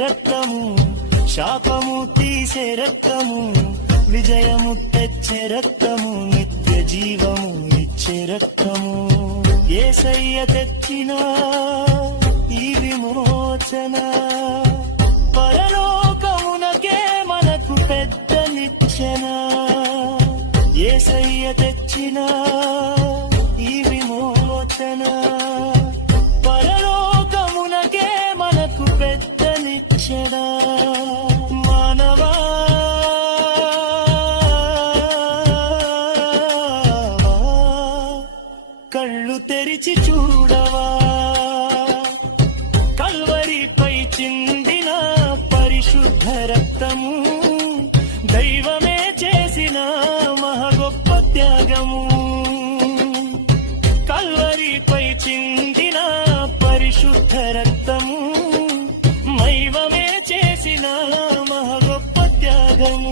రక్తము, శాపము తీసే రక్తము, విజయము తెచ్చే రక్తము, నిత్య జీవము ఇచ్చే రక్తము. యేసయ్య తెచ్చిన ఈ విమోచన పరలోకమునకే మనకు పెద్ద నిచ్చెన. యేసయ్య తెచ్చిన ఈ విమోచన పరలోకమునకే మనకు పెద్ద నిచ్చెన. మానవా కళ్ళు తెరిచి చూడవా, కల్వరిపై చిందిన పరిశుద్ధ రక్తము, దైవమే చేసిన మహగొప్ప త్యాగము. కల్వరిపై చిందిన పరిశుద్ధ రక్తము, దైవమే చేసిన మహగొప్ప త్యాగము.